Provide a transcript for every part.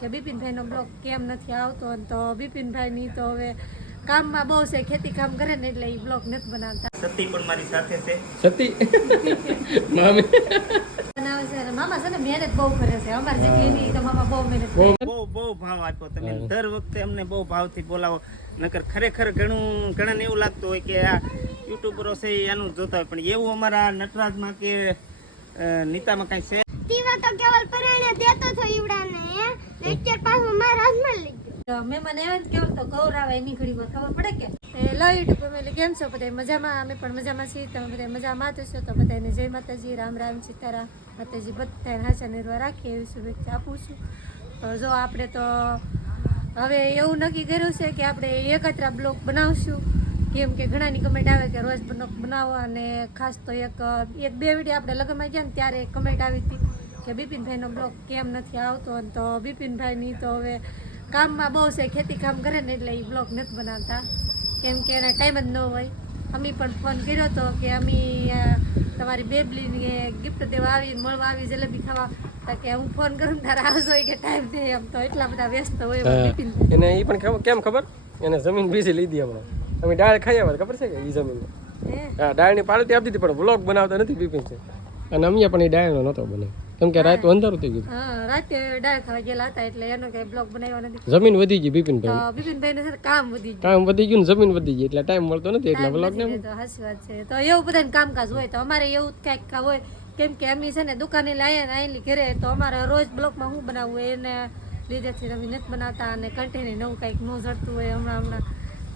કે બિપિનભાઈનો બ્લોગ કેમ નથી આવતો, તો બિપિનભાઈની તો હવે કામમાં બહુ છે, ખેતી કામ કરે ને એટલે એ બ્લોગ નથી બનાવતા. સતી પણ મારી સાથે છે. સતી મામી બનાવે છે અને મામા છે ને મહેનત બહુ કરે છે, અમારે જેટલી નહીં તો મામા બહુ મહેનત કરે. બહુ ભાવ આપ્યો તમે દર વખતે અમને બહુ ભાવથી બોલાવો. નકર ખરેખર ઘણાને એવું લાગતું હોય કે આ યુટ્યુબરો છે એનું જોતા હોય, પણ એવું અમારા નટરાજમાં કે નીતામાં કઈ છે. તીવા તો કેવલ પરાણે દેતો છો ઈવડાને હે લેક્ચર પાછું મારા હાથમાં લઈ ગયો. મહેમાન આવ્યા ને કેમ તો ગૌરાવ એની ઘડીમાં ખબર પડે કે લો યુટ્યુબ ફેમિલી કેમ છો બધા મજામાં? અમે પણ મજામાં છીએ, તમે બધા મજામાં છો તો બધાને જય માતાજી, રામ રામ, સીતારામ. માતાજી બધાને હાચા નિર્વાહ રાખીએ એવી શુભેચ્છા આપું છું. તો જો આપણે તો હવે એવું નક્કી કર્યું છે કે આપણે એકત્ર બ્લોગ બનાવશું, કેમ કે ઘણાની કમેન્ટ આવે કે રોજ બનાવો. અને ખાસ તો એક બે વિડીયો આપણે લગ્નમાં ગયા ને ત્યારે કમેન્ટ આવી હતી કે બિપિનભાઈનો બ્લોગ કેમ નથી આવતો, તો બિપિનભાઈની તો હવે કામમાં બહુ છે, ખેતી કામ કરે ને એટલે એ બ્લોગ નથી બનાવતા, કેમ કે એને ટાઈમ જ ન હોય. અમે પણ ફોન કર્યો હતો કે અમે તમારી બેબલીને ગિફ્ટ દેવા આવી, મળવા આવી, જલેબી ખાવા, કે હું ફોન કરું તારે આવજો કે ટાઈમ નહીં, એમ તો એટલા બધા વ્યસ્ત હોય બિપિન. એને એ પણ કેમ ખબર, એને જમીન બીજી લીધી હમણાં. અમે ડાળ ખાઈ આવ્યા, ખબર છે કે એ જમીન હા ડાળની પાળતી આપી દીધી, પણ વ્લોગ બનાવતા નથી બિપિન છે. અને અમે પણ એ ડાળનો નહોતો બને, કેમ કે રાત અંધારું થઈ ગયું. હા રાતે ડાળ ખાવા ગયેલા હતા એટલે એનો કઈ બ્લોગ બનાવ્યો નથી. જમીન વધી ગઈ બિપિનભાઈ, બિપિનભાઈને છે ને કામ વધી ગયું, કામ વધી ગયું ને જમીન વધી ગઈ એટલે ટાઈમ મળતો નથી, એટલે વ્લોગ ને સાચી વાત છે. તો એવું બધાને કામકાજ હોય તો અમારે એવું કંઈક હોય, કેમ કે અમે છે ને દુકાને લાયા ને આયેલી ઘરે, તો અમારે રોજ બ્લોગમાં શું બનાવવું એને લીધેથી અમે નથી બનાવતા, અને કન્ટેન્ટ નવું કંઈક ન જડતું હોય હમણાં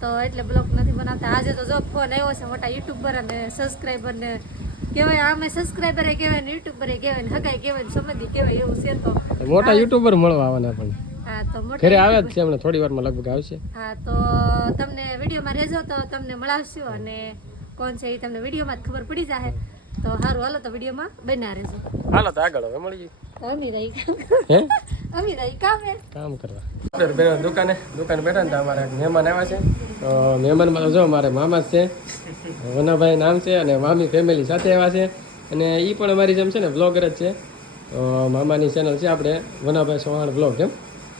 તો એટલે બ્લોગ નથી બનાવતા. આજે તો જો ફોન આવ્યો છે મોટા યુટ્યુબર અને સબસ્ક્રાઈબર ને કહેવાય, આમે સબસ્ક્રાઈબર કહેવાય ને યુટ્યુબર કહેવાય ને હગાઈ કહેવાય ને સમજી કહેવાય, એવું છે. તો મોટા યુટ્યુબર મળવા આવવાના પણ હા તો ઘરે આવે જ છે, હમણાં થોડી વારમાં લગભગ આવશે. હા તો તમને વિડીયોમાં રહેજો તો તમને મળાવશું, અને કોણ છે એ તમને વિડીયોમાં જ ખબર પડી જાય. તો સારું હાલો તો વિડીયોમાં બન્યા રહેજો. હાલો તો આગળ હવે મળી અમી રહી કામ કરવા દુકાને બેઠા ને અમારે મહેમાન આવ્યા છે. તો મહેમાનમાં તો જો મારે મામા જ છે, વનાભાઈ નામ છે, અને મામી ફેમિલી સાથે આવ્યા છે, અને એ પણ અમારી જેમ છે ને વ્લોગર જ છે. તો મામાની ચેનલ છે આપણે વનાભાઈ ચૌહાણ બ્લોગ, એમ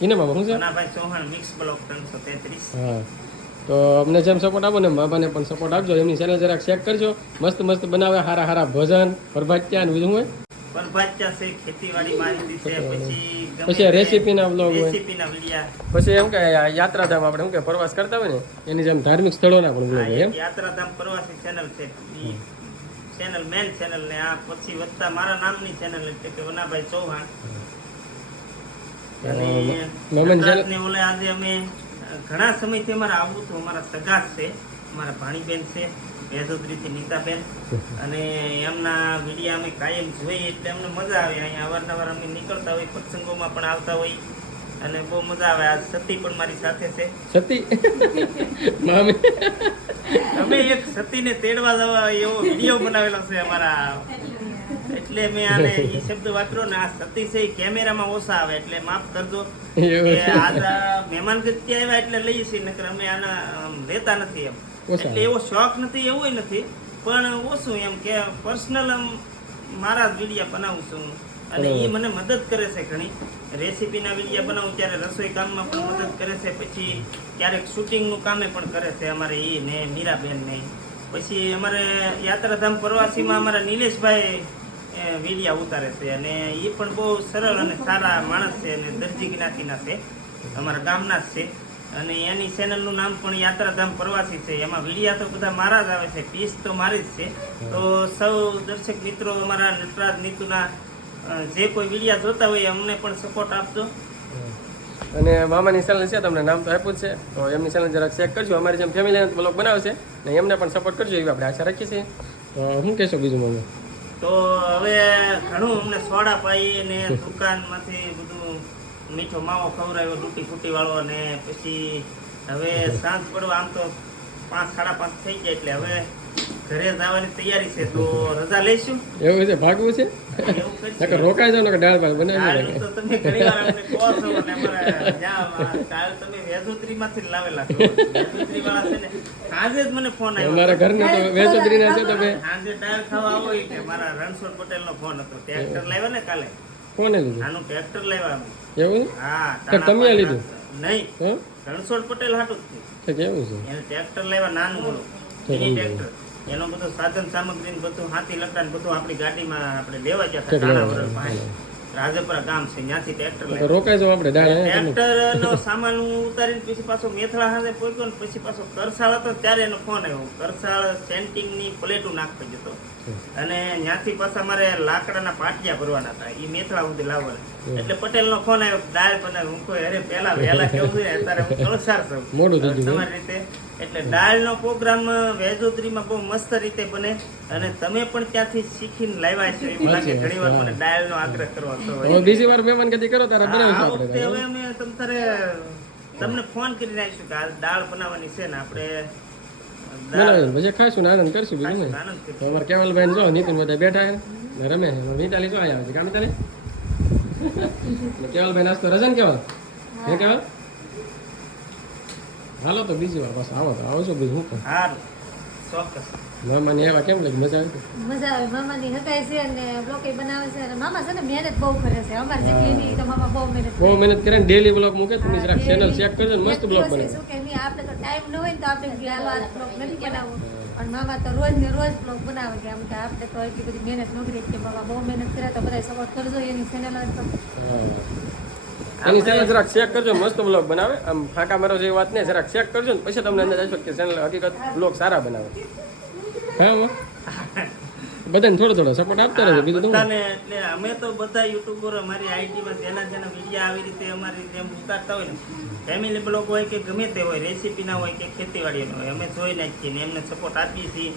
એને મામા શું છે વનાભાઈ ચૌહાણ મિક્સ બ્લોગ 333. હા તો અમને જેમ સપોર્ટ આપો ને મામાને પણ સપોર્ટ આપજો, એમની ચેનલ જરાક ચેક કરજો, મસ્ત બનાવે, હારા ભજન પ્રભાત્યા ને બીજું હોય પરભાત્યા છે, ખેતીવાડી માહિતી છે, પછી રેસીપીના બ્લોગ હોય, રેસીપીના વિડિયા, પછી એમ કે યાત્રાધામ આપણે શું કે પ્રવાસ કરતા હોય ને એની જેમ ધાર્મિક સ્થળોના પણ બ્લોગ હોય. એમ યાત્રાધામ પ્રવાસી ચેનલ છે, ચેનલ મેન ચેનલ ને આ પછી વધતા મારા નામની ચેનલ એટલે કે વનાભાઈ ચૌહાણ. અને ઓલે આજે અમે ઘણા સમયથી અમારે આવવું તો અમારા સગા છે, અમારા ભાણીબેન છે ભેજોદરીથી નીતાબેન, અને એમના વિડીયા અમે કાયમ જોઈએ એટલે અમને મજા આવે. અહીંયા અવારનવાર અમે નીકળતા હોય, પ્રસંગોમાં પણ આવતા હોય અને બહુ મજા આવે. આ સતી પણ મારી સાથે છે. સતી મામી અમે એક સતીને તેડવા જવા એવો વિડીયો બનાવેલો છે અમારા, એટલે મેં આને એ શબ્દ વાપર્યો ને. આ સતી છે એ કેમેરામાં ઓછા આવે એટલે માફ કરજો કે આજ મહેમાન ગતિ આવ્યા એટલે લઈએ છીએ, નકર અમે આના લેતા નથી એમ. એટલે એવો શોખ નથી એવું નથી, પણ ઓછું એમ કે પર્સનલ મારા જ વિડીયા બનાવું છું, અને એ મને મદદ કરે છે ઘણી. રેસીપીના વિડીયા બનાવું ત્યારે રસોઈ કામમાં પણ મદદ કરે છે, પછી ક્યારેક શૂટિંગનું કામે પણ કરે છે અમારે એ ને મીરાબેન ને. પછી અમારે યાત્રાધામ પ્રવાસીમાં અમારા નિલેશભાઈ વિડીયા ઉતારે છે, અને એ પણ બહુ સરળ અને સારા માણસ છે, અને દરજી જ્ઞાતિના છે, અમારા ગામના જ છે. અને એની ચેનલનું નામ પણ યાત્રાધામ પ્રવાસી છે. એમાં વિડીયા તો બધા મારા જ આવે છે, પીસ તો મારી જ છે. તો સૌ દર્શક મિત્રો અમારા નટરાજ નીતુના જે કોઈ વિડીયા જોતા હોય અમને પણ સપોર્ટ આપજો. અને મામાની ચેનલ છે, તમને નામ તો આપ્યું જ છે, તો એમની ચેનલ જરાક ચેક કરજો. અમારી જેમ ફેમિલી બ્લોગ બનાવે છે ને એમને પણ સપોર્ટ કરજો એવી આપણે આશા રાખીએ છીએ. તો શું કહેશો બીજું મમ્મી? તો હવે ઘણું અમને સોડા પાઈ અને દુકાનમાંથી બધું મીઠો માવો ખવડાવ્યો તૂટી ફૂટી વાળો, અને પછી હવે સાંજ પડવા આમ તો 5 સાડા 5 થઈ ગયા એટલે હવે ઘરે જવાની તૈયારી છે. તો રજા લઈશું. એવું છે, ભાગવું છે, રોકાઈ જાવ ને દાળ ભાત બનાવી તો તમે ઘણીવાર અમને કહો છો, અને અમારા દાળ તમે વેજોદરીમાંથી લાવેલા છો. વેજોદરી વાળા છે ને આજે જ મને ફોન આવ્યો, અમારા ઘરના તો વેજોદરીના છે. તમે આજે દાળ ખાવા આવો કે મારા રણછોડ પટેલનો ફોન હતો. ટ્રેક્ટર લાવ્યા ને કાલે, કોને લીધું? આનું ટ્રેક્ટર લાવ્યા અમે. એવું હા તો તમે આ લીધું? નહીં, હે રણછોડ પટેલ હાટું જ થયું. તો કેવું છે એને ટ્રેક્ટર લેવા નાનું બોલો મિની ટ્રેક્ટર, એનો બધો સાધન સામગ્રી ને બધું હાથી લટા ને બધું આપણી ગાડીમાં આપણે લેવા ગયા હતા ટાણા વરલ પાસે રાજપરા ગામ છે ત્યાંથી ટ્રેક્ટર તો લેવા. રોકાઈ જાવ આપણે ડાળ ટ્રેક્ટર નો સામાન હું ઉતારીને પછી પાછો મેથળા હાથે પહોંચ્યો ને પછી પાછો કરસાળ હતો ત્યારે એનો ફોન આવ્યો. કરસાળ સેન્ટિંગ ની પ્લેટું નાખવા જતો અને ત્યાંથી પાછા મારે લાકડાના પાટિયા ભરવાના હતા એ મેથળા સુધી લાવવાના. એટલે પટેલ નો ફોન આવ્યો દાળ બનાવ. હું કોઈ અરે પેલા વહેલા કેવું છે અત્યારે હું કરસાળ છું મોડું થઈ ગયું. તમારી રીતે. એટલે દાળનો પ્રોગ્રામ વેજોદરીમાં બહુ મસ્ત રીતે બને અને તમે પણ ત્યાંથી શીખીને લાવ્યા છો એવું લાગે. ઘણી વાર મને દાળનો આગ્રહ કરવાનો હવે બીજી વાર મહેમાન કદી કરો ત્યારે આ બનાવીશું વખતે આપણે હવે અમે તમને ફોન કરીને આવીશું કે આ દાળ બનાવવાની છે ને આપણે બનાવીશું પછી ખાઈશું ને આનંદ કરશું બીજું ને આનંદ કરીશું. તો અમારે કેવલભાઈ જો નીતિન બધા બેઠા છે ને રમે છે મિતાલી જો આયા છે કામ મિતાલી કેવલભાઈ નાસ્તો રજા ને કેવલ હે કેવલ હાલો તો બીજી વાર પાછા આવો તો આવજો બીજું શું કહું સારું ચોક્કસ. મામાની એવા કેમ લાગી મજા આવી મજા આવે. મામાની હકાય છે અને બ્લોકે બનાવે છે અને મામા છે ને મહેનત બહુ કરે છે. અમારે જેટલી નહીં તો મામા બહુ મહેનત બહુ કરે. મહેનત કરે ને ડેલી બ્લોગ મૂકે તમે જરાક હા, ચેનલ daily ચેક કરજો ને મસ્ત બ્લોગ એક બને દિવસે શું કે નહીં, આપણે તો ટાઈમ ન હોય ને તો આપણે કહીએ, હાલો આ બ્લોગ નથી બનાવવો. પણ મામા તો રોજ ને રોજ બ્લોગ બનાવે કે આમ કે આપણે તો એટલી બધી મહેનત ન કરી કે મામા બહુ મહેનત કરે તો બધા સપોર્ટ કરજો એની ચેનલ તો. એની ચેનલ જરાક ચેક કરજો મસ્ત બ્લોગ બનાવે આમ ફાંકા મારો જેવી વાત નહીં જરાક ચેક કરજો ને પછી તમને અંદાજ આવશે કે ચેનલ હકીકત બ્લોગ સારા બનાવે હા બધાને થોડો થોડો સપોર્ટ આપતા રહેજો બીજું તો બધાને એટલે અમે તો બધા યુટ્યુબર અમારી આઈટીમાં જેના વિડીયો આવી રીતે અમારી જેમ ઉતારતા હોય ને ફેમિલી બ્લોગ હોય કે ગમે તે હોય રેસીપીના હોય કે ખેતીવાડીનો હોય અમે જોઈ નાખીએ ને એમને સપોર્ટ આપીએ છીએ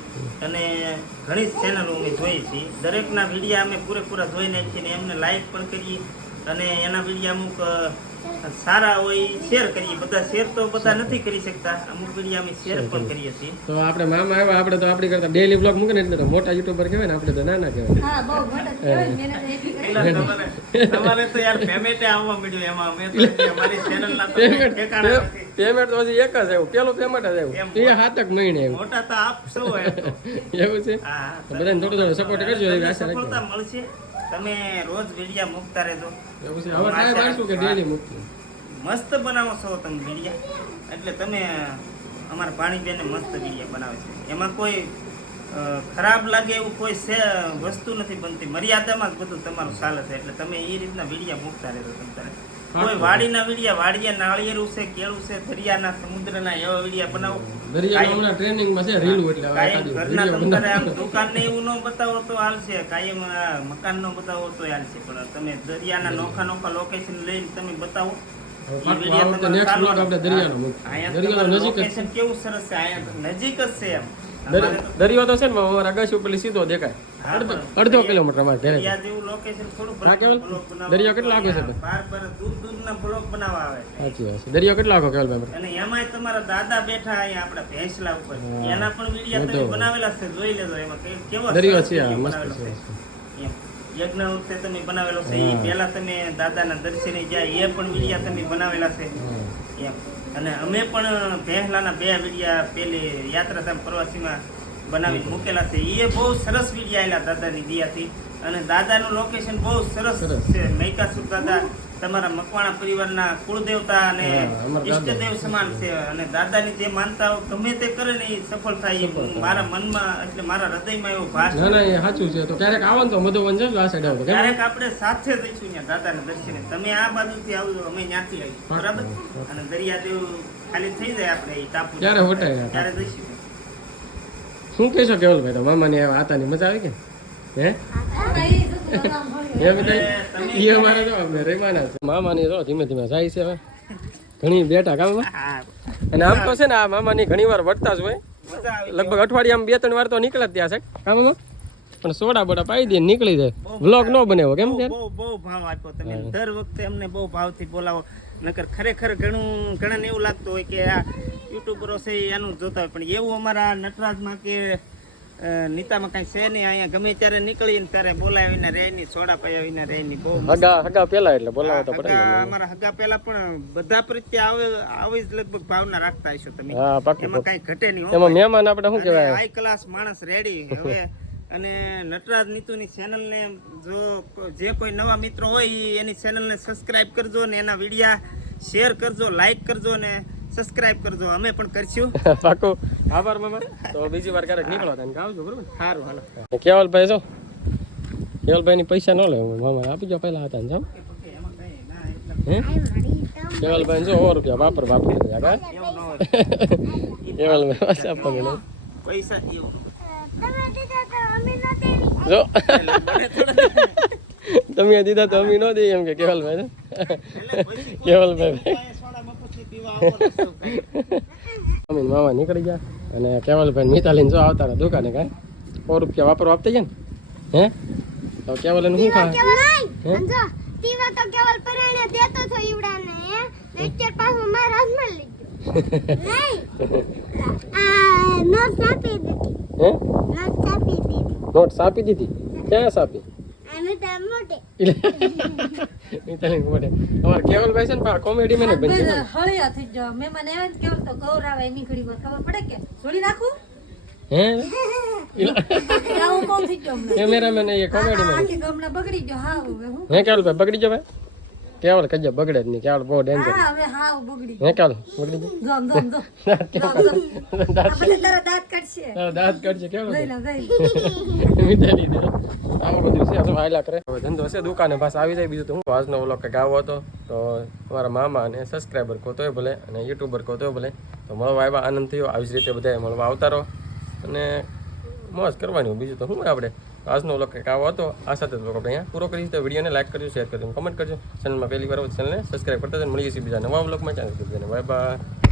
અને ઘણી જ ચેનલો અમે જોઈએ છીએ. દરેકના વિડીયો અમે પૂરેપૂરા જોઈ નાખીએ ને એમને લાઈક પણ કરીએ અને એના વિડીયો અમુક સારા હોય શેર કરીએ. બધા શેર તો બધા નથી કરી શકતા, અમુક વિડીયો અમે શેર પણ કરીએ છીએ. તો આપણે મામા આવ્યા આપણે તો આપણી કરતા ડેલી બ્લોગ મૂકે ને એટલે તો મોટા યુટ્યુબર કહેવાય ને આપણે તો નાના કહેવાય હા બહુ મહેનત કહેવાય, મહેનત એટલી કરે. તમારે તો યાર પેમેન્ટ આવવા મળ્યું એમાં અમે તો હજી અમારી ચેનલના તો ઠેકાણા નથી. પેમેન્ટ તો હજી એક જ આવ્યું પેલું પેમેન્ટ જ આવ્યું એ 7 મહિને આવ્યું મોટા તો આપ સૌ એમ તો. એવું છે હા, તો બધાને થોડો થોડો સપોર્ટ કરજો એવી આશા રાખજો સફળતા મળશે. તમે રોજ વિડીયો મૂકતા રહેજો. એવું છે હવે ટ્રાય મારશું કે ડેલી મૂકશું મસ્ત બનાવો છો તમે વિડીયો. એટલે તમે અમારા ભાણીબેને મસ્ત વિડીયો બનાવે છે. એમાં કોઈ ખરાબ લાગે એવું કોઈ વસ્તુ નથી બનતી. મર્યાદામાં જ બધું તમારું ચાલે છે. એટલે તમે એ રીતના વિડીયો મૂકતા રહેજો. તમે કોઈ વાડીના વિડીયો, વાડીયા નાળિયેરું છે, કેળું છે, દરિયાના, સમુદ્રના એવા વિડીયો બનાવો. દરિયામાં હમણાં ટ્રેનિંગમાં છે રીલું એટલે હવે કાયમ એકાદી ઘરના video તમારે આમ બનાવો. દુકાનને એવું ન બતાવો તો હાલશે, કાયમ મકાન નો બતાવો તો હાલશે, પણ તમે દરિયાના નોખા નોખા લોકેશન લઈને તમે બતાવો. હવે ઈ પાકું વિડીયો આ વખતે તમારો next ચાલુ vlog આપણે રહે. દરિયાનો મૂકીએ. અહીંયા દરિયાનો તમારું નજીક જ છે. location કેવું સરસ છે. અહીંયા નજીક જ છે એમ. અમારે તો દરિયો તો છે ને અમારા અગાસી ઉપર સીધો દેખાય હા, પણ અડધો કિલોમીટર અમારે ઘરે દરિયા જેવું લોકેશન થોડું હા, કેવું? બ્લોક બનાવવા દરિયો કેટલો આગળ છે તો? બાર દૂરના બ્લોક બનાવવા આવે. સાચી વાત છે દરિયો કેટલો આખો કેવલભાઈ અને એમાંય તમારા દાદા બેઠા અહીંયા આપણા ભેંસલા ઉપર, એના પણ વિડીયો તમે બધો. બનાવેલા છે, જોઈ લેજો. એમાં કેવો દરિયો સરસ છે આ video મસ્ત બનાવેલો છે છે. એમ. યજ્ઞ વખતે તમે બનાવેલો છે. એ હા. પહેલા તમે દાદાના દર્શને જાય એ પણ વિડીયા તમે બનાવેલા છે. એમ. અને અમે પણ ભેંસલાના 2 વિડીયા પેલી યાત્રાધામ પ્રવાસીમાં બનાવી મૂકેલા છે. એ બહુ સરસ વિડીયા આવેલા દાદાની દિયાથી. અને દાદાનું લોકેશન બહુ સરસ સરસ. છે. મૈકાસુર દાદા તમારા મકવાણા પરિવારના કુળદેવતા અને હા, અમારા દાદા. ઈષ્ટદેવ સમાન છે. અને દાદાની જે માનતાઓ ગમે તે કરે ને એ સફળ થાય. એ મારા મનમાં એટલે મારા હૃદયમાં એવો ભાસ ના ના એ સાચું છે તો ક્યારેક આવો ને તો મધુવન જજો આ સાઈડ આવો તો કેમ ક્યારેક આપણે સાથે જઈશું ત્યાં દાદાના દર્શને. તમે આ બાજુથી આવજો, અમે ત્યાંથી આવીશું, બરાબર? અને દરિયાદેવ ખાલી થઈ જાય આપણે એ ટાપુ ક્યારે વટાય આ ત્યારે જઈશું. શું કહેશો કેવલભાઈ તો મામાની આ આતાની મજા આવી કે હે હા, ઈ જો તું આમ હોય. એ બધા એ અમારે જો અમે રહેવાના છે મામાની જો ધીમે ધીમે જાય છે હવે ઘણી બેઠા કામમાં હા, અને આમ તો છે ને આ મામાની ઘણી વાર વટતા જ હોય મજા આવી. લગભગ અઠવાડિયામાં 2-3 વાર તો નીકળે જ ત્યાં છે કામમાં પણ સોડા બોડા પાઈ દે નીકળી જાય વ્લોગ ન બનાવો કેમ છે બહુ ભાવ આપ્યો તમે. દર વખતે અમને બહુ ભાવથી બોલાવો. નકર ખરેખર ઘણાને એવું લાગતું હોય કે આ યુટ્યુબરો છે એ એનું જોતા હોય, પણ એવું અમારા નટરાજમાં કે નીતામાં કઈ છે નહીં. અહીંયા ગમે ત્યારે નીકળીને ત્યારે બોલાવીને રહે ની, સોડા પીવીને રહે ની. બહુ મસ્ત. હગા પેલા એટલે બોલાવો તો પડે હગા અમારા હગા પહેલા પણ બધા પ્રત્યે આવી જ લગભગ ભાવના રાખતા હશો તમે. હા પાક્કું એમાં કઈ ઘટે નહીં હો. એમાં મહેમાન આપણે શું કહેવાય હાઈ ક્લાસ માણસ રેડી. હવે અને નટરાજ નીતુની ચેનલને જો જે કોઈ નવા મિત્રો હોય ઈ એની ચેનલને સબસ્ક્રાઇબ કરજો ને એના વિડીયા શેર કરજો, લાઈક કરજો ને સબસ્ક્રાઇબ કરજો. અમે પણ કરશું. પાકું. આભાર મામા. તો બીજી વાર ક્યારેક નીકળો તને આવજો બરોબર. સારું હાલો. કેવલભાઈ જો કેવલભાઈ પૈસા ન લે મામા આપી જાઓ પહેલા હતા ને જાઓ. હે કેવલભાઈ જો 100 રૂપિયા વાપરી ગયા કેવલભાઈ પાછા આપવા નહીં પૈસા એવો તમે દીધા તો અમે ન દેવી. જો તમે દીધા તો અમે ન દઈએ એમ કે કેવલભાઈ કેવલભાઈ અમીન મામા નીકળી ગયા અને કેવલભાઈ મિતાલીને જો આવતા રહ્યા દુકાને કાંઈ 100 રૂપિયા વાપરવા આપતા ગયા ને હે તો કેવલ એનું શું કેવલ ખાય સમજો તીવા તો કેવલ પરાણે દેતો છો ઈવડાને હે લેક્ચર પાછું મારા હાથમાં લઈ ગયો નહીં આ નોટ આપી દીધી હે નોટ આપી દીધી નોટ્સ આપી દીધી ક્યાં સાપી અમે તો મોટે મિતાલી મોટે અમાર કેવલભાઈ છે ને કોમેડી મેન બનશે ને હળિયા થઈ જાવ મહેમાન આવ્યા ને કેવલ તો ગૌરાવે એની ઘડી વાર ખબર પડે કે છોડી નાખું હે આવું કોણ થઈ ગયો હમણાં? કેમેરામેન એ કોમેડી મેન આખી ગામના બગડી ગયો હા હવે હું હે કેવલભાઈ બગડી જાવ કેવલ કજે બગડે જ નહીં કેવલ બહુ ડેન્જર હા હવે હા બગડી હે કેવલ બગડી જાય જમ આપણે તારા દાંત કાઢશે દાંત કાઢશે કેવલ લઈ લો લઈ મિતાલી દે આવું બધું છે શું હાયલા કરે હવે ધંધો છે દુકાને પાસ આવી જાય બીજું તો હું આજનો વ્લોગ કંઈક આવો હતો તો તમારા મામા અને સબસ્ક્રાઈબર કહો તોય ભલે અને યુટ્યુબર કહો તોય ભલે તો મળવા આવ્યા આનંદ થયો આવી જ રીતે બધા મળવા આવતા રહો અને મોજ કરવાની બીજું તો શું આપણે આજનો વ્લોગ કંઈક આવો હતો આ સાથે વ્લોગ આપણે અહીંયા પૂરો કરીશું તો વિડીયોને લાઈક કરજો શેર કરજો કમેન્ટ કરજો ચેનલમાં પહેલી વાર ચેનલને સબસ્ક્રાઈબ કરતા મળીએ છીએ બીજા નવા વ્લોગમાં ચેનલ બાય બાય.